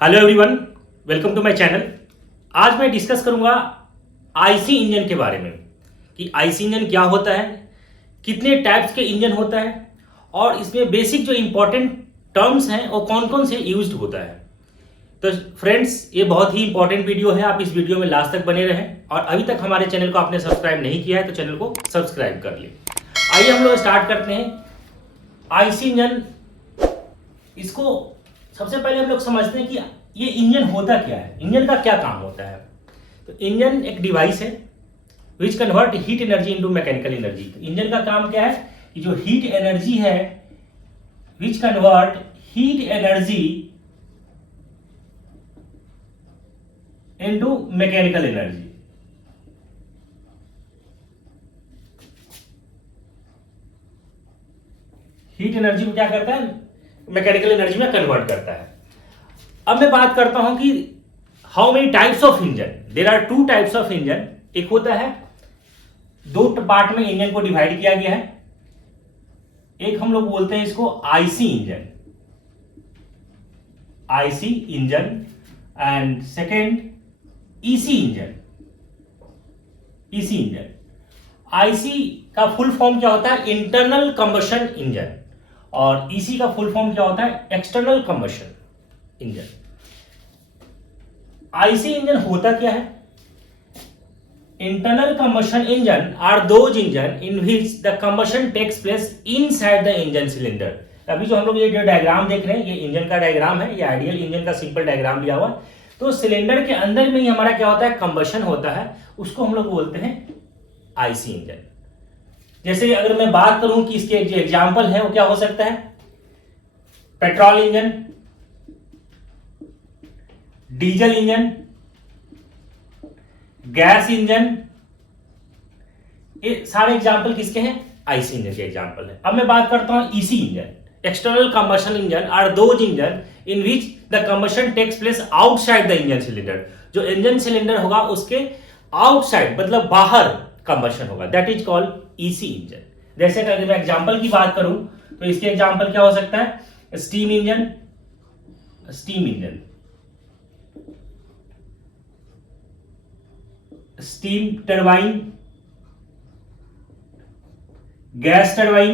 Hello everyone, welcome to my channel. आज मैं discuss करूंगा आईसी इंजन के बारे में कि आईसी इंजन क्या होता है, कितने टाइप्स के इंजन होता है और इसमें बेसिक जो इंपॉर्टेंट टर्म्स हैं वो कौन कौन से यूज्ड होता है। तो फ्रेंड्स, ये बहुत ही इंपॉर्टेंट वीडियो है, आप इस वीडियो में लास्ट तक बने रहें और अभी तक हमारे चैनल को आपने सब्सक्राइब नहीं किया है तो चैनल को सब्सक्राइब कर ले। आइए हम लोग स्टार्ट करते हैं। आईसी इंजन, इसको सबसे पहले हम लोग समझते हैं कि ये इंजन होता क्या है, इंजन का क्या काम होता है। तो इंजन एक डिवाइस है which convert heat energy into mechanical energy. तो इंजन का काम क्या है कि जो हीट एनर्जी है which convert heat energy into mechanical energy. Heat energy को क्या करता है, मैकेनिकल एनर्जी में कन्वर्ट करता है। अब मैं बात करता हूं कि how many types of engine. There are two types of engine. एक होता है, दो पार्ट में इंजन को डिवाइड किया गया है। एक हम लोग बोलते हैं इसको IC engine, IC engine, and second EC engine, EC engine. IC का फुल फॉर्म क्या होता है, इंटरनल कंबशन इंजन, और ईसी का फुल फॉर्म क्या होता है, external combustion engine. IC engine होता क्या है, internal combustion engine are those engine in which the combustion takes place inside the engine cylinder. अभी जो हम लोग ये जो डायग्राम देख रहे हैं, ये इंजन का डायग्राम है, ये आइडियल इंजन का सिंपल डायग्राम दिया हुआ है। तो सिलेंडर के अंदर में ही हमारा क्या होता है, कंबशन होता है, उसको हम लोग बोलते हैं आईसी इंजन। जैसे अगर मैं बात करूं कि इसके जो एग्जाम्पल है वो क्या हो सकता है, petrol engine, diesel engine, gas engine, ये सारे एग्जाम्पल किसके हैं, आईसी इंजन के एग्जाम्पल है। अब मैं बात करता हूं EC engine. External combustion engine are those engine in which the combustion takes place outside the engine cylinder. जो इंजन सिलेंडर होगा उसके आउटसाइड, मतलब बाहर कंबशन होगा, that is called EC engine. जैसे अगर मैं एग्जाम्पल की बात करूं तो इसके एग्जाम्पल क्या हो सकता है, steam engine, steam engine, steam turbine, gas turbine,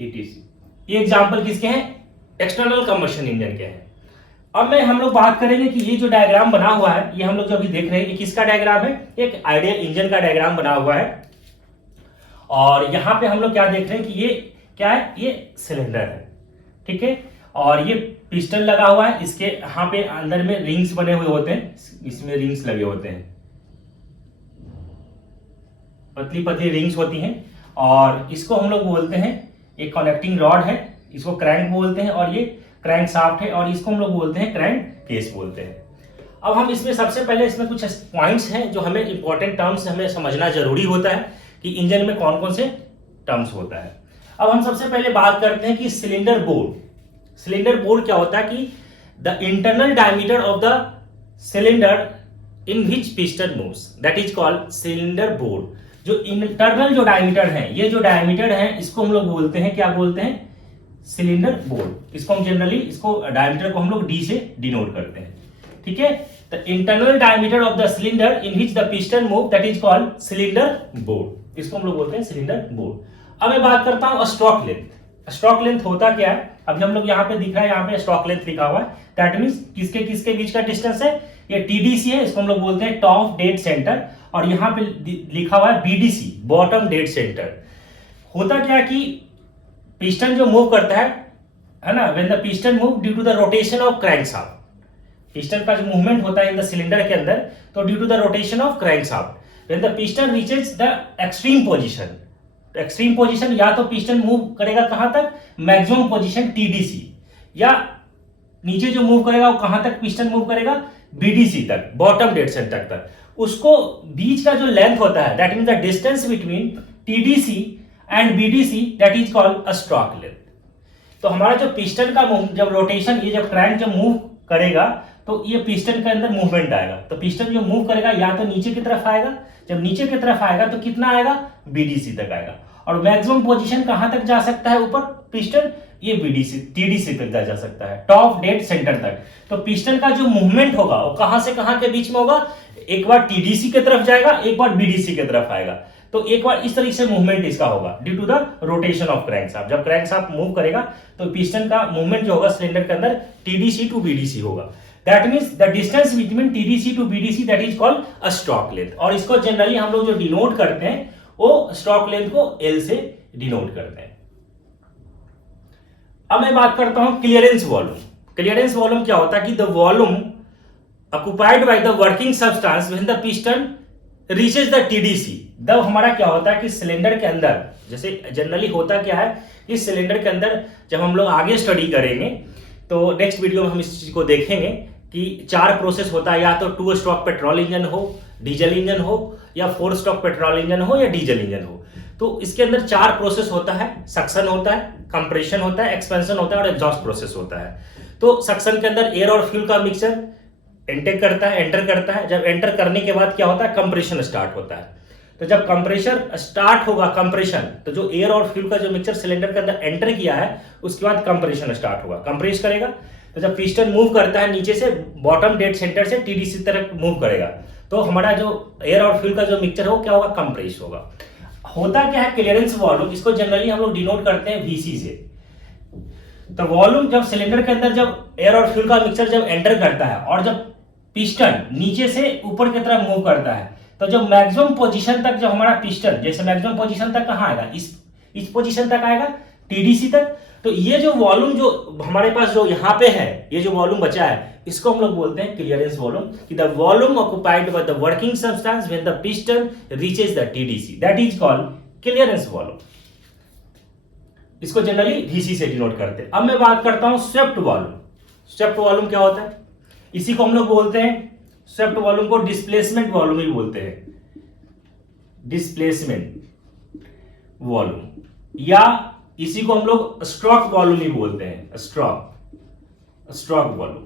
etc. ये एग्जाम्पल किसके हैं, एक्सटर्नल कंबशन इंजन के हैं। अब मैं हम लोग बात करेंगे कि ये जो डायग्राम बना हुआ है, ये हम लोग जो अभी देख रहे हैं, ये किसका डायग्राम है, एक आइडियल इंजन का डायग्राम बना हुआ है। और यहां पे हम लोग क्या देख रहे हैं कि ये क्या है, ये सिलेंडर है, ठीक है। और ये पिस्टन लगा हुआ है, इसके यहां पे अंदर में रिंग्स बने हुए होते हैं, इसमें रिंग्स लगे होते हैं, पतली पतली रिंग्स होती हैं। और इसको हम लोग बोलते हैं, एक कनेक्टिंग रॉड है, इसको क्रैंक बोलते हैं, और ये क्रैंक शाफ्ट है, और इसको हम लोग बोलते हैं क्रैंक केस बोलते हैं। अब हम इसमें सबसे पहले इसमें कुछ पॉइंट्स हैं जो हमें इंपॉर्टेंट टर्म्स हमें समझना जरूरी होता है कि इंजन में कौन कौन से टर्म्स होता है। अब हम सबसे पहले बात करते हैं कि सिलेंडर बोर्ड। सिलेंडर बोर्ड क्या होता है कि the internal diameter of the cylinder in which piston moves, that is called cylinder board. जो इंटरनल जो डायमीटर है, ये जो डायमीटर है, इसको हम लोग बोलते हैं, क्या बोलते हैं, सिलेंडर बोर्ड। इसको हम जनरली, इसको डायमीटर को हम लोग डी से डिनोट करते हैं, ठीक है। The internal diameter of the cylinder in which the piston move, that is called cylinder board. इसको हम लोग बोलते हैं सिलेंडर बोर्ड। अब मैं बात करता हूं स्ट्रोक लेंथ। स्ट्रोक लेंथ होता क्या है, अभी हम लोग यहाँ पे दिख रहा है, यहाँ पे स्ट्रोक लेंथ लिखा हुआ है, दैट मींस किसके किसके बीच का डिस्टेंस है, ये टीडीसी है, इसको हम लोग बोलते हैं टॉप डेड सेंटर, और यहाँ पे लिखा हुआ है बीडीसी, बॉटम डेड सेंटर। होता क्या कि पिस्टन जो मूव करता है ना, when the piston move due to the rotation of crankshaft, piston का जो मूवमेंट होता है इन द सिलेंडर के अंदर, तो due to the rotation of crankshaft, when the piston reaches the extreme position, extreme position या तो पिस्टन मूव करेगा कहां तक, मैक्सिमम पोजीशन टीडीसी, या नीचे जो मूव करेगा वो कहां तक पिस्टन मूव करेगा, बीडीसी तक, बॉटम डेड सेंटर तक। उसको बीच का जो लेंथ होता है, that means the distance between TDC and BDC, that is called a stroke length. तो हमारा जो पिस्टन का जब रोटेशन, ये जब क्रैंक जब मूव करेगा तो ये पिस्टन के अंदर मूवमेंट आएगा, तो पिस्टन जो मूव करेगा या तो नीचे की तरफ आएगा, जब नीचे की तरफ आएगा तो कितना आएगा, बीडीसी तक आएगा। और मैक्सिमम पोजीशन कहां तक जा सकता है ऊपर, पिस्टन ये बीडीसी टीडीसी तक जा सकता है, टॉप डेड सेंटर तक। तो पिस्टन का जो मूवमेंट होगा वो कहां से कहां के बीच में होगा, एक बार टीडीसी की तरफ जाएगा, एक बार बीडीसी की तरफ आएगा। तो एक बार इस तरीके से मूवमेंट इसका होगा due to the rotation of crankshaft. जब क्रैंकशाफ्ट मूव करेगा तो पिस्टन का मूवमेंट जो होगा सिलेंडर के अंदर टीडीसी टू बीडीसी होगा। That means the distance between TDC to BDC that is called a stroke length. और इसको जनरली हम लोग जो डिनोट करते हैं वो स्ट्रोक लेंथ को एल से डिनोट करते हैं। अब मैं बात करता हूं क्लियरेंस वॉल्यूम। क्लियरेंस वॉल्यूम क्या होता है कि the volume occupied by the working substance when the piston reaches the TDC। तब हमारा क्या होता है कि सिलेंडर के अंदर, जैसे जनरली होता क्या है इस सिलेंडर के अंदर, जब हम लोग आगे स्टडी करेंगे तो नेक्स्ट वीडियो में हम इस चीज को देखेंगे कि 4 प्रोसेस होता है, या तो 2 स्ट्रोक पेट्रोल इंजन हो, डीजल इंजन हो, या 4 स्ट्रोक पेट्रोल इंजन हो, या डीजल इंजन हो। तो इसके अंदर 4 प्रोसेस होता है, सक्शन होता है, कंप्रेशन होता है, एक्सपेंशन होता है और एग्जॉस्ट प्रोसेस होता है। तो सक्शन के अंदर एयर और फ्यूल का मिक्सचर एंटर करता है। जब एंटर करने के बाद क्या होता है, कंप्रेशन स्टार्ट होता है। तो जब कंप्रेशर स्टार्ट होगा, कंप्रेशन, तो जो एयर और फ्यूल का जो मिक्सचर सिलेंडर के अंदर एंटर किया है उसके बाद कंप्रेशन स्टार्ट होगा, कंप्रेस करेगा। तो जब पिस्टन मूव करता है नीचे से बॉटम डेड सेंटर से टीडीसी तरफ मूव करेगा, तो हमारा जो एयर और फ्यूल का जो मिक्सचर हो क्या होगा, कंप्रेस होगा। होता क्या है क्लियरेंस वॉल्यूम, इसको जनरली हम लोग डिनोट करते हैं वीसी से। तो वॉल्यूम जब सिलेंडर के अंदर जब एयर और फ्यूल का मिक्सचर जब एंटर करता है और जब पिस्टन नीचे से ऊपर की तरफ मूव करता है, तो जब मैक्सिमम पोजीशन तक जो हमारा पिस्टन, जैसे मैक्सिमम पोजीशन तक कहां आएगा, इस पोजीशन तक आएगा, टीडीसी तक। तो ये जो वॉल्यूम जो हमारे पास जो यहां पे है, ये जो वॉल्यूम बचा है, इसको हम लोग बोलते हैं क्लियरेंस वॉल्यूम। कि the volume occupied by the working substance when the piston reaches the TDC, that is called clearance volume. इसको जनरली वीसी से डिनोट करते हैं। अब मैं बात करता हूं स्वेप्ट वॉल्यूम। स्वेप्ट वॉल्यूम क्या होता है, इसी को हम लोग बोलते हैं, स्वेप्ट वॉल्यूम को डिस्प्लेसमेंट वॉल्यूम ही बोलते हैं, डिस्प्लेसमेंट वॉल्यूम, या इसी को हम लोग स्ट्रोक वॉल्यूम ही बोलते हैं, स्ट्रोक वॉल्यूम।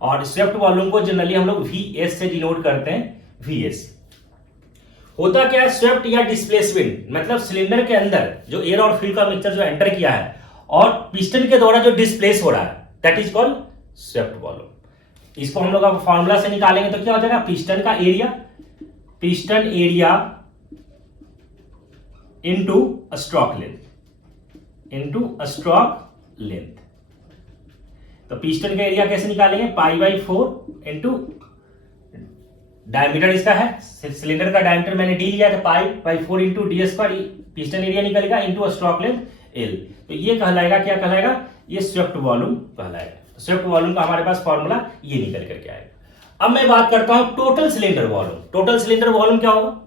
और स्वेप्ट वॉल्यूम को जनरली हम लोग वीएस से डिनोट करते हैं, वीएस। होता क्या है स्वेप्ट या डिस्प्लेसमेंट, मतलब सिलेंडर के अंदर जो एयर और फ्यूल का मिक्सचर जो एंटर किया है और पिस्टन के द्वारा जो डिस्प्लेस हो रहा है, that is called swept volume. इसको हम लोग अब फॉर्मूला से निकालेंगे तो क्या हो जाएगा, piston area into stroke length, तो पिस्टन का एरिया कैसे निकालेंगे, π/4 इंटू डायमीटर इसका है, सिलेंडर का डायमीटर मैंने डी लिया था, π/4 into D square, piston area निकलेगा इंटू स्ट्रोक लेंथ एल। तो ये कहलाएगा, क्या कहलाएगा, ये स्वेप्ट वॉल्यूम कहलाएगा। स्वेप्ट वॉल्यूम का हमारे पास फॉर्मूला ये निकल करके आएगा। अब मैं बात करता हूं total cylinder volume. Total cylinder volume क्या होगा,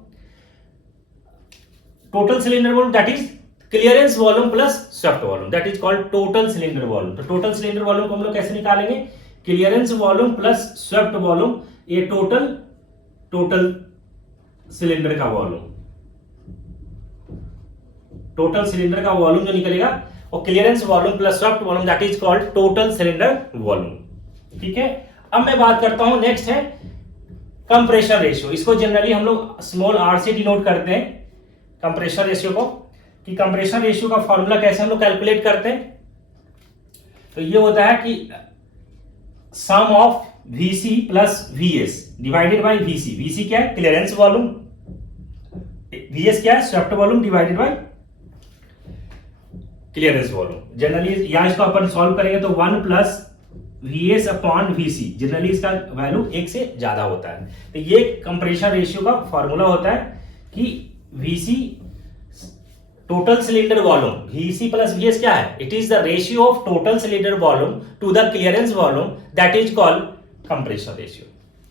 total cylinder volume that is clearance volume plus swept volume, that is called total cylinder volume. तो टोटल सिलेंडर वॉल्यूम को हम लोग कैसे निकालेंगे, clearance volume plus swept volume, ये टोटल सिलेंडर का वॉल्यूम, टोटल सिलेंडर का वॉल्यूम जो निकलेगा और clearance volume plus swept volume, that is called total cylinder volume. ठीक है, अब मैं बात करता हूं, नेक्स्ट है कंप्रेशन रेशियो। इसको जनरली हम लोग स्मॉल r से डिनोट करते हैं कंप्रेशन रेशियो को। कि कंप्रेशन रेशियो का फॉर्मूला कैसे हम लोग कैलकुलेट करते हैं, तो ये होता है कि sum of Vc plus Vs divided by Vc। Vc क्या है, क्लियरेंस वॉल्यूम, Vs क्या है, swept volume divided by clearance volume. Generally यहां इसको अपन सॉल्व करेंगे तो 1 plus Vs upon Vc, generally इसका वैल्यू 1 से ज्यादा होता है। तो ये कंप्रेशन रेशियो का फॉर्मूला होता है कि Vc total cylinder volume, Vc plus Vs क्या है, it is the ratio of total cylinder volume to the clearance volume, that is called compression ratio.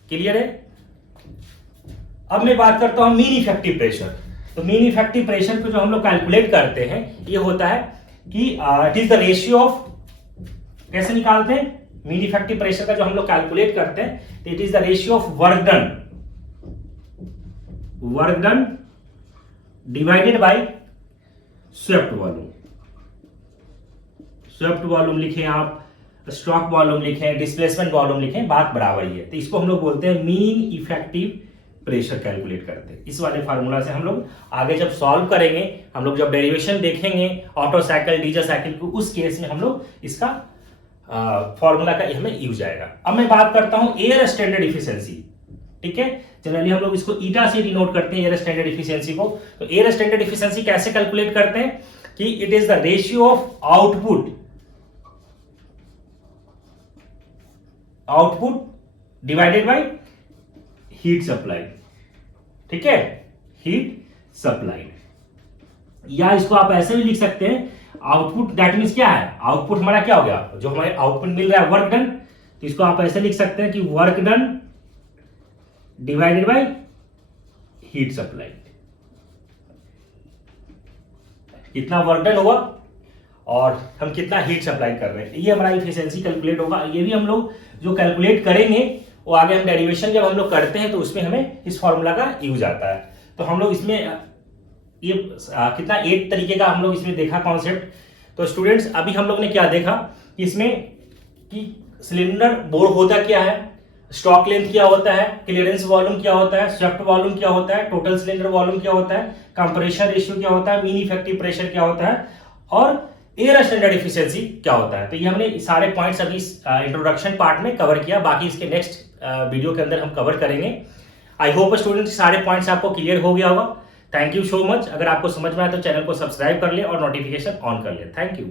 Clear है। अब मैं बात करता हूं मीन इफेक्टिव प्रेशर। तो मीन इफेक्टिव प्रेशर को जो हम लोग कैलकुलेट करते हैं, ये होता है कि it is the ratio of, कैसे निकालते हैं मीन इफेक्टिव प्रेशर का जो हम लोग कैलकुलेट करते हैं, तो it is the ratio of work done divided by swept volume. Swept volume लिखें आप, स्ट्रोक वॉल्यूम लिखें, डिस्प्लेसमेंट वॉल्यूम लिखें, बात बराबर ही है। तो इसको हम लोग बोलते हैं मीन इफेक्टिव प्रेशर कैलकुलेट करते हैं। इस वाले फार्मूला से हम लोग आगे जब सॉल्व करेंगे, हम लोग जब डेरिवेशन देखेंगे ऑटो साइकिल डीजल साइकिल को, उस केस में हम लोग इसका फॉर्मूला का हमें यूज आएगा। अब मैं बात करता हूं एयर स्टैंडर्ड इफिशियंसी। ठीक है, जनरली हम लोग इसको ईटा से डिनोट करते हैं एयर स्टैंडर्ड इफिशियंसी को। तो एयर स्टैंडर्ड इफिशियंसी कैसे कैलकुलेट करते हैं कि it is the ratio of output divided by heat supply. ठीक है, हीट सप्लाई, या इसको आप ऐसे भी लिख सकते हैं आउटपुट, दैट मींस क्या है, आउटपुट हमारा क्या हो गया, जो हमारे आउटपुट मिल रहा है वर्क डन, तो इसको आप ऐसे लिख सकते हैं कि work done divided by heat supply. कितना वर्क डन हुआ और हम कितना हीट सप्लाई कर रहे हैं, ये हमारा इफिशियंसी कैलकुलेट होगा। ये भी हम लोग जो कैलकुलेट करेंगे वो आगे हम डेरिवेशन जब हम लोग करते हैं तो उसमें हमें इस फॉर्मूला का यूज आता है। तो हम लोग इसमें ये कितना 8 तरीके का हम लोग इसमें देखा कॉन्सेप्ट। तो स्टूडेंट्स अभी हम लोग ने क्या देखा कि इसमें कि सिलेंडर बोर होता क्या है, स्टॉक लेंथ क्या होता है, क्लियरेंस वॉल्यूम क्या होता है, शाफ्ट वॉल्यूम क्या होता है, टोटल सिलेंडर वॉल्यूम क्या होता है, कंप्रेशन रेशियो क्या होता है, मीन इफेक्टिव प्रेशर क्या होता है, और एयर स्टैंडर्ड इफिशियंसी क्या होता है। तो ये हमने सारे पॉइंट्स अभी इंट्रोडक्शन पार्ट में कवर किया, बाकी इसके नेक्स्ट वीडियो के अंदर हम कवर करेंगे। आई होप स्टूडेंट्स सारे पॉइंट्स आपको क्लियर हो गया होगा। Thank you so much. अगर आपको समझ में आया तो चैनल को सब्सक्राइब कर ले और नोटिफिकेशन ऑन कर ले। Thank you.